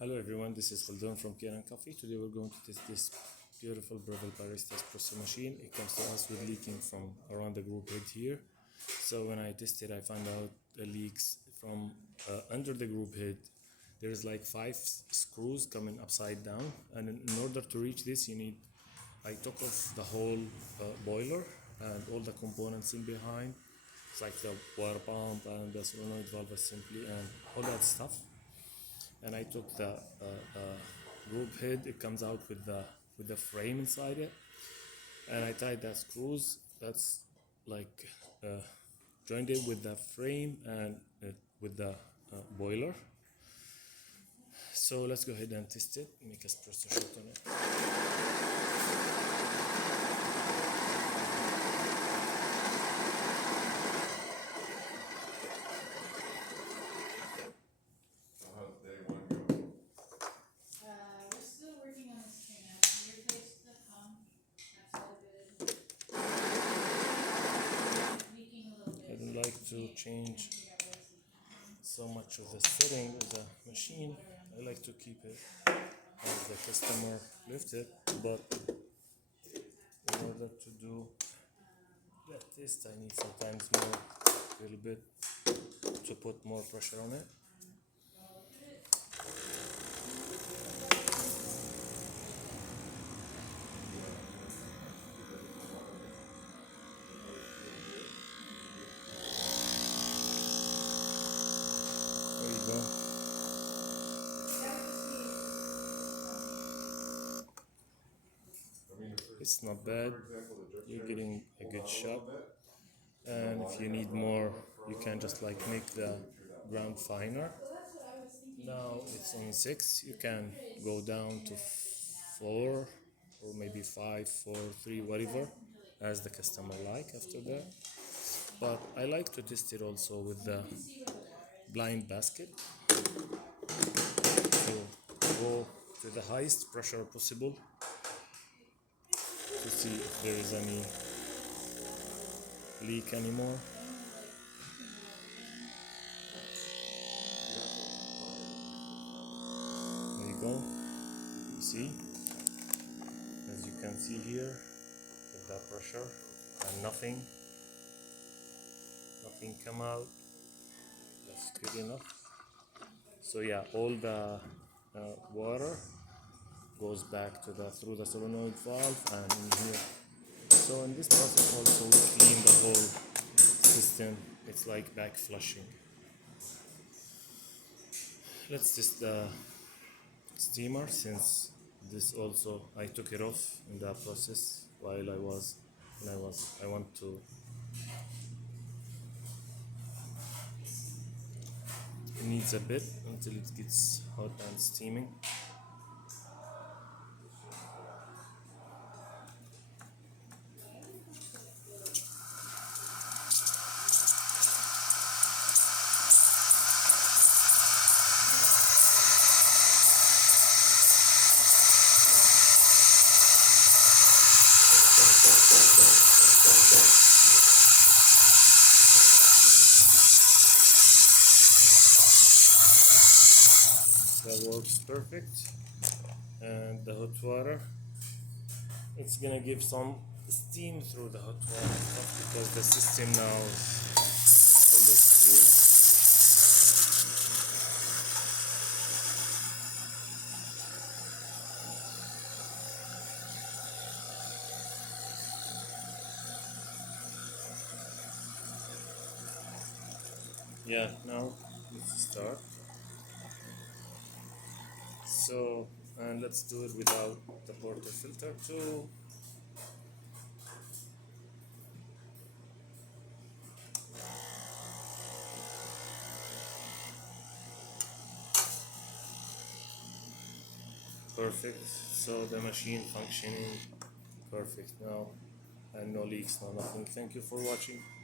Hello everyone, this is Khaldun from Kanen Coffee. Today we're going to test this beautiful Breville barista espresso machine. It comes to us with leaking from around the group head here. So when I tested, I found out the leaks from under the group head. There's like 5 screws coming upside down, and in order to reach this, I took off the whole boiler and all the components in behind. It's like the water pump and the solenoid valve assembly and all that stuff. And I took the group head. It comes out with the frame inside it, and I tied the screws. That's like joined it with the frame and with the boiler. So let's go ahead and test it. Make a espresso shot on it. I don't like to change so much of the setting of the machine. I like to keep it as the customer left it, but in order to do that test, I need sometimes more, a little bit, to put more pressure on it. There you go. It's not bad. You're getting a good shot. And if you need more, you can just like make the ground finer. Now it's on 6. You can go down to 4 or maybe 5, 4, 3, whatever, as the customer like after that. But I like to test it also with the blind basket. So go to the highest pressure possible to see if there is any leak anymore. There you go. You see, as you can see here, with that pressure and nothing come out. That's good enough. So yeah, all the water goes back to through the solenoid valve and in here. So in this process also we clean the whole system. It's like back flushing. Let's test the steamer, since this also I took it off in that process while I want to. It needs a bit until it gets hot and steaming. That works perfect. And the hot water, it's gonna give some steam through the hot water because the system now is full of steam. Yeah, now let's start. So, and let's do it without the porter filter too. Perfect. So the machine functioning perfect now, and no leaks, no nothing. Thank you for watching.